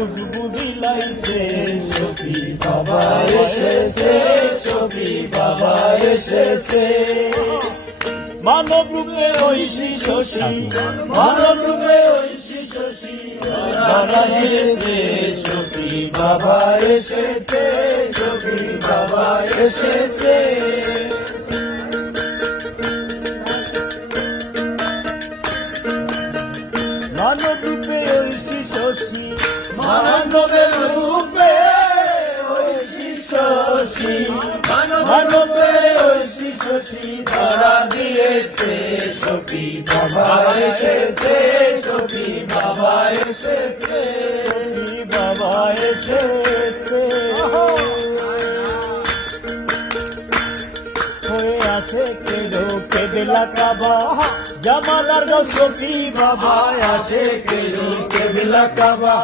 খুশবু বিলাইছে সখী বাবা এসেছে, সখী বাবা এসেছে। মানব রূপে ঐশী শশী, মানব রূপে ঐশী শশী ধরা দিয়েছে সখী বাবা এসেছে, সখী বাবা এসেছে। মানব রূপে ঐশী শশী, মানবের রূপে ঐশী শশী, মানবে ঐশী শশী ধরা দিয়েছে সখী বাবা এসেছে, সখী বাবা এসেছে, সখী বাবা এসেছে। হয়ে আসে কেলো কেবলা কাবা জামালার গো সখী বাবা, আসে কেলো কেবলা কাবা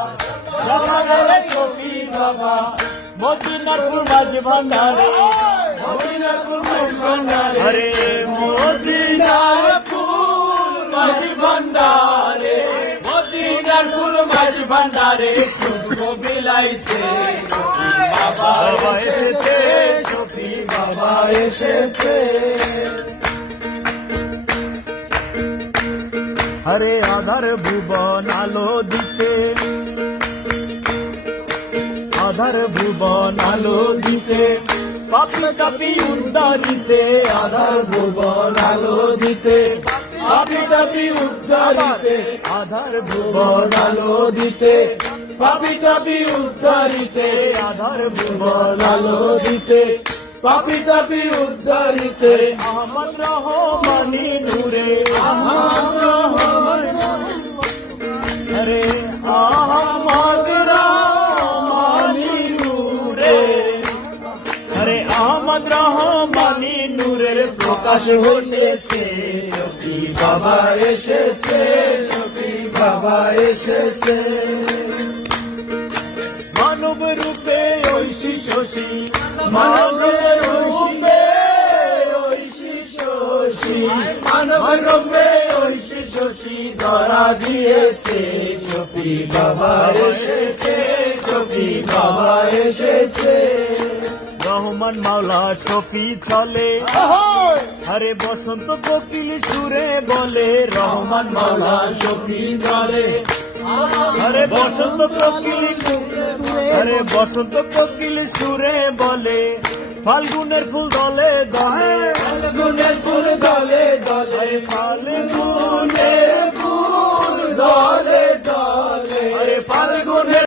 জামালার সখী বাবা। মদিনার ফুল মাঝ ভান্ডারে, মদিনার ফুল মাঝ ভান্ডারে, আরে মদিনার ফুল মাঝ ভান্ডারে, মদিনার ফুল মাঝ ভান্ডারে খুশবু বিলাইছে সখী বাবা এসেছে, সখী বাবা এসেছে। হরে আধার ভুবন আলো দিতে, আধার ভুবন আলো দিতে, পাপি তাপি উদ্ধারিতে, আধার ভুবন আলো দিতে, পাপি তাপি উদ্ধারিতে, আধার ভুবন আলো দিতে, পাপি তাপি উদ্ধারিতে, আধার ভুবন আলো দিতে, পাপি তাপি উদ্ধারিতে। আহমদ রহমানি নূরে, আহমদ রহমানি, আরে আহমদ রহমানি নূরে, আরে আহমদ রহমানি নূরের প্রকাশ হইতেছে সখী বাবা এসেছে, সখী বাবা এসেছে। মানব রূপে ঐশী শশী, মানব রূপে ঐশী শশী, মানব রূপে ঐশী শশী ধরা দিয়েছে সখী বাবা এসেছে, সখী বাবা এসেছে। রহমান মাওলা শফি চলে, আরে বসন্ত কোকিল সুরে বলে, রহমান মাওলা শফি চলে, আরে বসন্ত কোকিল, আরে বসন্ত কোকিল সুরে বলে, ফাল্গুনের ফুল দলে দলে, ফাল্গুনের ফুল দলে দলে, ফাল্গুনের